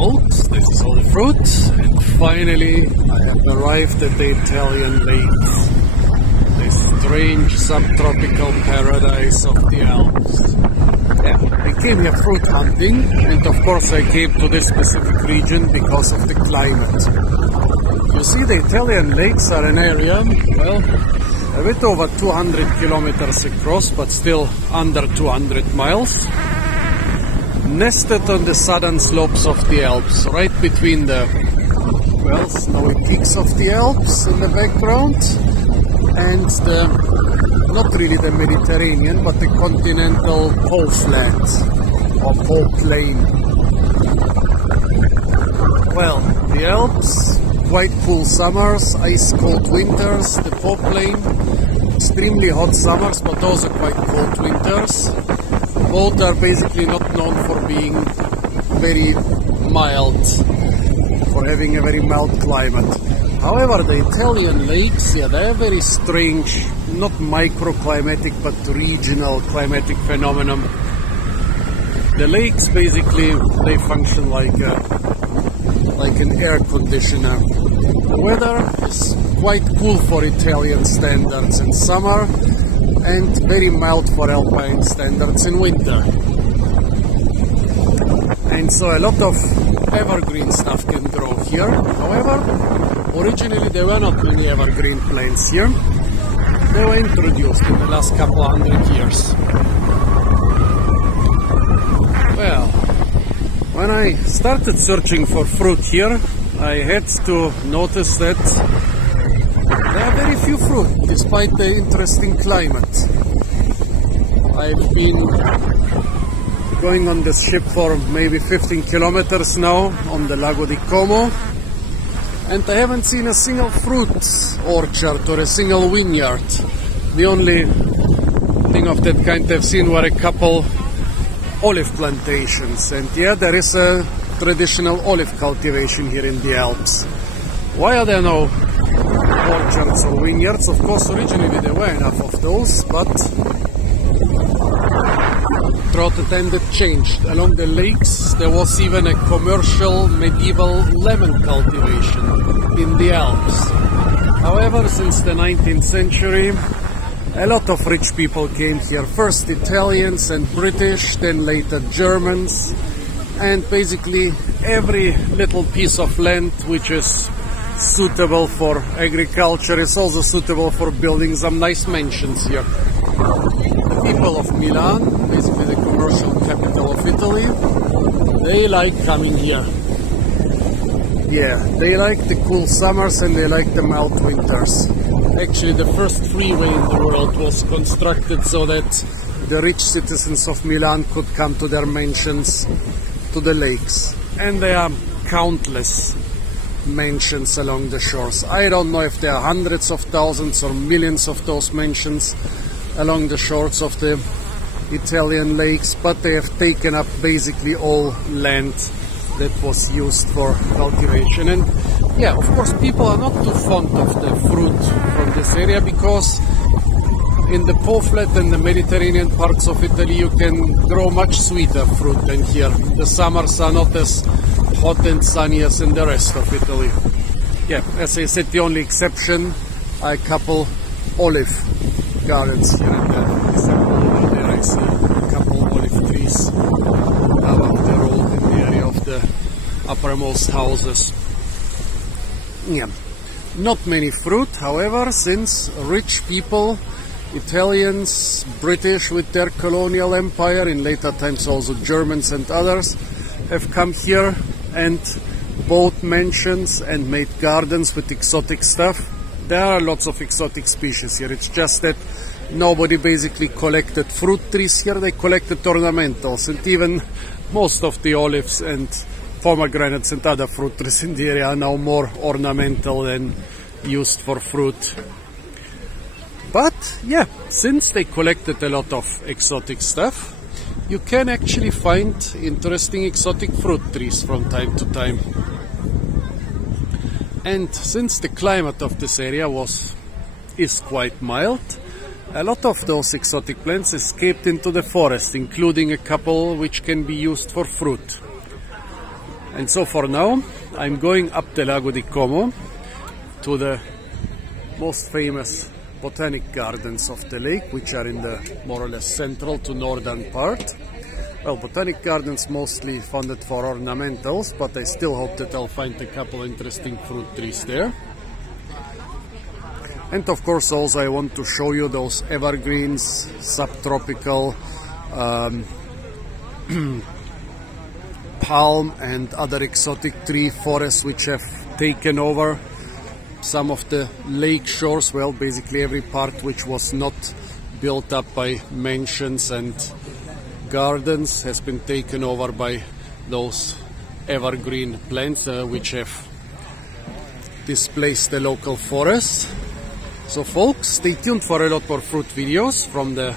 boat, this is all the fruit, and finally I have arrived at the Italian lakes, this strange subtropical paradise of the Alps. Yeah, I came here fruit hunting, and of course I came to this specific region because of the climate. You see, the Italian lakes are an area, well, a bit over 200 kilometers across, but still under 200 miles. Nested on the southern slopes of the Alps, right between the, well, snowy peaks of the Alps in the background and the, not really the Mediterranean, but the continental Po flat or Po plain. Well, the Alps, quite cool summers, ice cold winters, the Po plain, extremely hot summers, but also quite cold winters. Both are basically not known for being very mild, for having a very mild climate. However, the Italian lakes, yeah, they are very strange, not microclimatic, but regional climatic phenomenon. The lakes basically, they function like an air conditioner. The weather is quite cool for Italian standards in summer, and very mild for alpine standards in winter. And so a lot of evergreen stuff can grow here. However, originally there were not many evergreen plants here. They were introduced in the last couple of hundred years. Well, when I started searching for fruit here, I had to notice that there are very few fruit, despite the interesting climate. I've been going on this ship for maybe 15 kilometers now on the Lago di Como, and I haven't seen a single fruit orchard or a single vineyard. The only thing of that kind I've seen were a couple olive plantations, and yeah, there is a traditional olive cultivation here in the Alps. Why are there no orchards or vineyards? Of course, originally there were enough of those, but throughout the time that changed. Along the lakes there was even a commercial medieval lemon cultivation in the Alps. However, since the 19th century, a lot of rich people came here. First Italians and British, then later Germans, and basically every little piece of land which is suitable for agriculture is also suitable for building some nice mansions here. The people of Milan, basically the commercial capital of Italy, they like coming here. Yeah, they like the cool summers and they like the mild winters. Actually, the first freeway in the world was constructed so that the rich citizens of Milan could come to their mansions to the lakes. And there are countless mansions along the shores. I don't know if there are hundreds of thousands or millions of those mansions along the shores of the Italian lakes, but they have taken up basically all land that was used for cultivation. And yeah, of course, people are not too fond of the fruit from this area because in the Po flat and the Mediterranean parts of Italy you can grow much sweeter fruit than here. The summers are not as hot and sunny as in the rest of Italy. Yeah, as I said, the only exception are a couple olive gardens here and there. For example, over there I see a couple olive trees along the road in the area of the uppermost houses. Yeah, not many fruit, however, since rich people, Italians, British with their colonial empire, in later times also Germans and others, have come here and bought mansions and made gardens with exotic stuff. There are lots of exotic species here. It's just that nobody basically collected fruit trees here, they collected ornamentals, and even most of the olives and pomegranates and other fruit trees in the area are now more ornamental than used for fruit. But yeah, since they collected a lot of exotic stuff, you can actually find interesting exotic fruit trees from time to time. And since the climate of this area is quite mild, a lot of those exotic plants escaped into the forest, including a couple which can be used for fruit. And so for now, I'm going up the Lago di Como to the most famous botanic gardens of the lake, which are in the more or less central to northern part. Well, botanic gardens mostly funded for ornamentals, but I still hope that I'll find a couple interesting fruit trees there. And of course also I want to show you those evergreens, subtropical, palm and other exotic tree forests which have taken over some of the lake shores. Well, basically every part which was not built up by mansions and gardens has been taken over by those evergreen plants which have displaced the local forests. So folks, stay tuned for a lot more fruit videos from the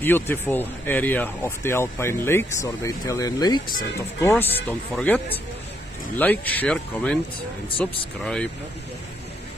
beautiful area of the Alpine lakes or the Italian lakes. And of course, don't forget to like, share, comment and subscribe.